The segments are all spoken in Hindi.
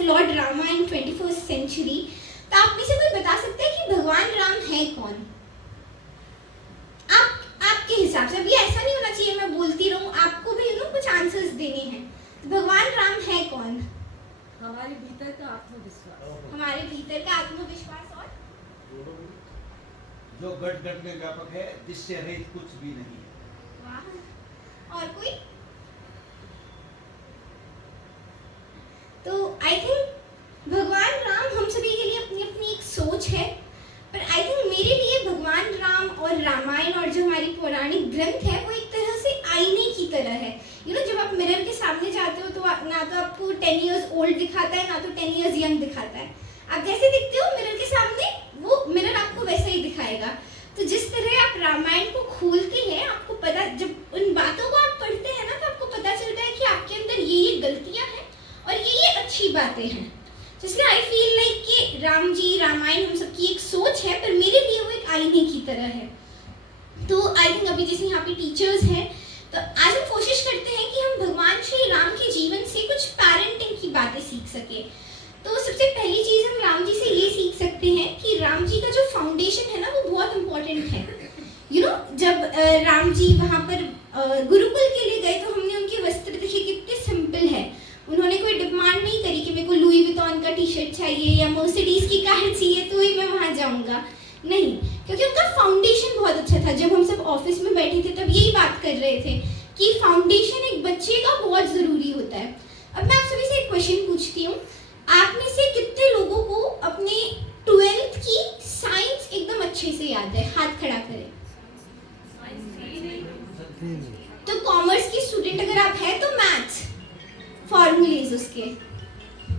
of Lord Rama in 21st century. तो आप में से कोई बता सकते हैं कि भगवान राम है कौन? आपके हिसाब से, अभी ऐसा नहीं होना चाहिए मैं बोलती रहूं, आपको भी कुछ आंसर्स देने हैं। तो भगवान राम है कौन? हमारे भीतर का आत्मविश्वास। हमारे भीतर का आत्मविश्वास और जो गट गट में व्यापक है, जिससे रहित कुछ भी नहीं है। वाह। और कोई? तो आई थिंक भगवान राम हम सभी के लिए अपनी अपनी एक सोच है, पर आई थिंक मेरे लिए भगवान राम और रामायण और जो हमारी पौराणिक ग्रंथ है वो एक तरह से आईने की तरह है। जब आप मिरर के सामने जाते हो तो ना तो आपको 10 इयर्स ओल्ड दिखाता है, ना तो 10 इयर्स यंग दिखाता है। आप जैसे दिखते हो मिरर के सामने, वो मिरर आपको वैसा ही दिखाएगा। तो जिस तरह आप रामायण को खोलते हैं, आपको पता, जब उन बातों को आप पढ़ते हैं ना, तो आपको पता चलता है कि आपके अंदर ये गलतियां हैं और ये अच्छी बातें हैं। इसलिए आई फील लाइक कि राम जी, रामायण हम सबकी एक सोच है, पर मेरे लिए वो एक आईने की तरह है। तो आई थिंक अभी जैसे यहाँ पे टीचर्स हैं, तो आज हम कोशिश करते हैं कि हम भगवान श्री राम के जीवन से कुछ पेरेंटिंग की बातें सीख सके। तो सबसे पहली चीज़ हम राम जी से ये सीख सकते हैं कि राम जी का जो फाउंडेशन है ना, वो बहुत इम्पोर्टेंट है। जब राम जी वहाँ पर गुरुकुल के लिए गए तो हमने उनके वस्त्र देखे, कितने सिंपल है। उन्होंने कोई डिमांड नहीं करी कि मेरे को लुई विटॉन का टी शर्ट चाहिए या मर्सिडीज की कार चाहिए तो ही मैं वहाँ जाऊँगा, नहीं, क्योंकि उनका फाउंडेशन बहुत अच्छा था। जब हम सब ऑफिस में बैठे थे तब यही बात कर रहे थे कि फाउंडेशन एक बच्चे का बहुत ज़रूरी होता है। अब मैं आप सभी से एक क्वेश्चन पूछती हूँ, आप में से कितने लोगों को अपने 12th की साइंस एकदम अच्छे से याद है? हाथ खड़ा करें। तो कॉमर्स की स्टूडेंट अगर आप हैं तो मैथ्स फॉर्मूलेज उसके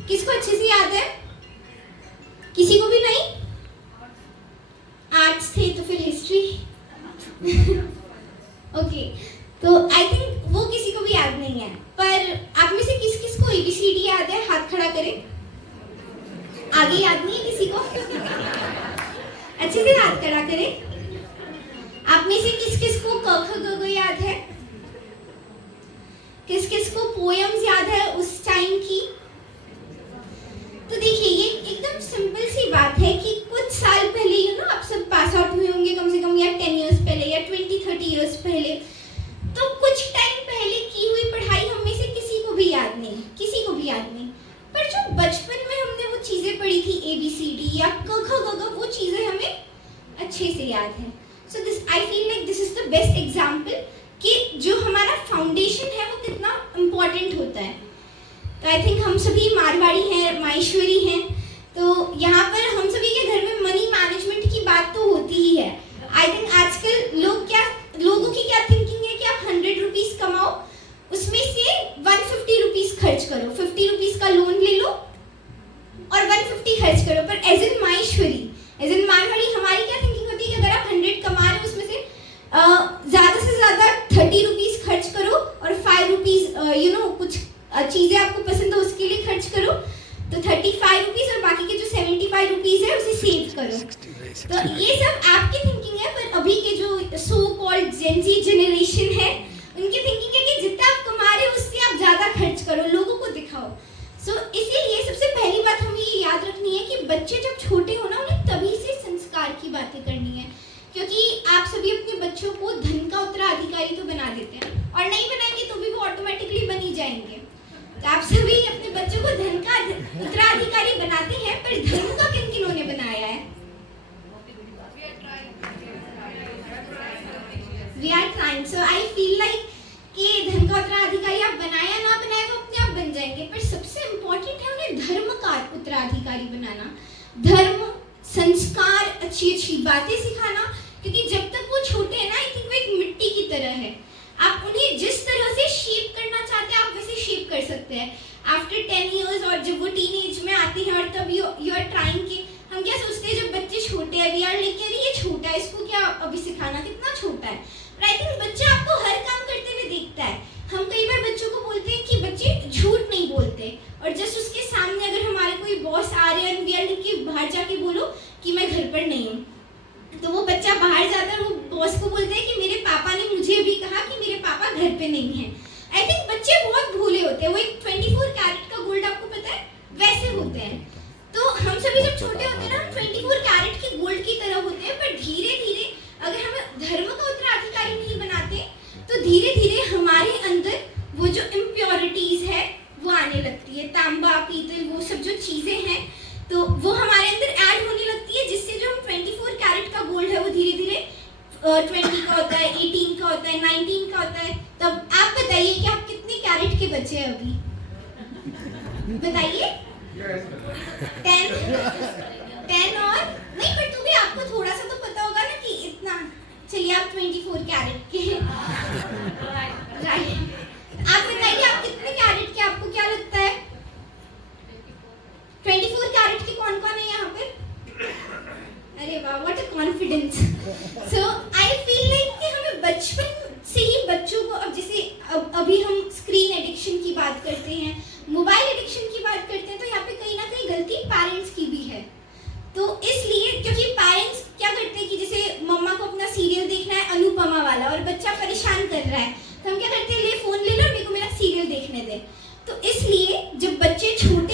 किसको अच्छे से याद है? किसी को भी नहीं? आर्ट्स थे तो फिर हिस्ट्री। ओके, तो आई थिंक वो किसी को भी याद नहीं है, पर आप में से किस किस को ABCD याद है? हाथ खड़ा करें। आगे याद नहीं है किसी को? अच्छे से हाथ खड़ा करें। आप में से किस किस को क ख ग घ याद है? किस किस को पोएम्स याद है उस टाइम की? तो देखिए, ये एकदम सिंपल सी बात है कि कुछ साल पहले आप सब पास आउट हुए होंगे, कम से कम या 10 इयर्स पहले या 20-30 इयर्स पहले। तो कुछ टाइम पहले की हुई पढ़ाई हम में से किसी को भी याद नहीं, किसी को भी याद नहीं। पर जो बचपन में हमने वो चीज़ें पढ़ी थी ABCD या क ख ग घ, वो चीज़ें हमें अच्छे से याद हैं। So this I feel like this is the best example कि जो हमारा फाउंडेशन है वो कितना इम्पोर्टेंट होता है। तो आई थिंक हम सभी मारवाड़ी हैं, माहेश्वरी हैं, तो यहाँ पर हम सभी के घर में मनी मैनेजमेंट की बात तो होती ही है। आई थिंक आजकल लोगों की क्या थिंकिंग है कि आप 100 रुपीज़ कमाओ, उसमें से 150 रुपीज़ खर्च करो, 50 रुपीज़ का लोन ले लो और 150 खर्च करो। पर as in Maheshwari, as in Marwari, हमारी क्या थिंकिंग होती है कि अगर आप 100 कमा रहे हो उसमें से ज़्यादा से ज़्यादा 30 रुपीज़ खर्च करो और 5 रुपीज़ कुछ चीज़ें आपको पसंद हो उसके लिए खर्च करो, तो 35 रुपीज़, और बाकी के जो 75 रुपीज़ है उसे सेव करो। तो ये सब आपकी थिंकिंग है, पर अभी के जो so called Gen Z generation है, उनकी थिंकिंग है कि जितना आप कमा रहे हो उससे आप ज़्यादा खर्च करो, लोगों को दिखाओ। सो इसीलिए सबसे पहली बात हमें ये याद रखनी है कि बच्चे जब छोटे हो ना, उन्हें तभी से संस्कार की बातें करनी है, क्योंकि आप सभी अपने बच्चों को धन का उत्तराधिकारी तो बना देते हैं, और नहीं बनाएंगे तो भी वो ऑटोमेटिकली बन ही जाएंगे। तो आप सभी अपने बच्चों को धन का उत्तराधिकारी बनाते हैं, पर धन का किन किनों ने बनाया है? We are trying. So I feel like कि धन का उत्तराधिकारी आप बनाया ना बनाया तो अपने आप बन जाएंगे, पर सबसे इम्पोर्टेंट है उन्हें धर्म का उत्तराधिकारी बनाना। धर्म, संस्कार, अच्छी अच्छी बातें सिखाना, क्योंकि जब तक वो छोटे हैं ना, आई थिंक वो एक मिट्टी की तरह है। आप उन्हें जिस तरह से शेप करना चाहते हैं आप वैसे शेप कर सकते हैं। आफ्टर 10 इयर्स, और जब वो टीनेज में आते हैं और तब यू आर ट्राइंग कि हम क्या सोचते हैं जब बच्चे छोटे हैं, वी आर लाइक अरे ये छोटा है, इसको क्या अभी सिखाना, कितना छोटा है। पर आई थिंक बच्चा आपको हर काम करते हुए देखता है। हम कई बार बच्चों को बोलते हैं कि बच्चे झूठ नहीं बोलते, और जस्ट उसके सामने अगर हमारे कोई बॉस आ रहे हैं, वी आर लाइक कि बाहर जाके बोलो कि मैं घर पर नहीं हूँ, तो वो बच्चा बाहर जाता है, वो बॉस को बोलता है कि मेरे पापा ने मुझे अभी कहा कि मेरे पापा घर पे नहीं है। आई थिंक बच्चे बहुत भोले होते हैं। वो एक 24 कैरेट का गोल्ड आपको पता है, वैसे होते हैं। तो हम सभी जब छोटे होते हैं ना, हम 24 कैरेट के गोल्ड की तरह होते हैं, पर धीरे धीरे अगर हमें धर्म का उत्तराधिकारी नहीं बनाते तो धीरे धीरे हमारे अंदर वो जो इम्प्योरिटीज है वो आने लगती है। तांबा, पीतल, वो सब जो चीजें हैं तो वो हमारे अंदर ऐड होने लगती है, जिससे जो हम 24 कैरेट का गोल्ड है वो धीरे धीरे 20 का होता है, 18 का होता है, 19 का होता है। तब आप बताइए कि आप कितने कैरेट के बचे हैं अभी? बताइए। 10 और नहीं, पर तो भी आपको थोड़ा सा तो पता होगा ना कि इतना। चलिए आप 24 कैरेट के राइट। आप बताइए आप कितने कैरेट के, आपको क्या लगता है? 24 कैरेट के कौन कौन है यहाँ पे? अरे वाह, what a confidence. So I feel like कि हमें बचपन से ही बच्चों को, अब जैसे अभी हम स्क्रीन एडिक्शन की बात करते हैं, मोबाइल एडिक्शन की बात करते हैं, तो यहाँ पे कहीं ना कहीं गलती पेरेंट्स की भी है। तो इसलिए क्योंकि पेरेंट्स क्या करते हैं कि जैसे मम्मा को अपना सीरियल देखना है अनुपमा वाला और बच्चा परेशान कर रहा है, तो हम क्या करते हैं, ले फोन ले लो, मेरे को मेरा सीरियल देखने दे। तो इसलिए जब बच्चे छोटे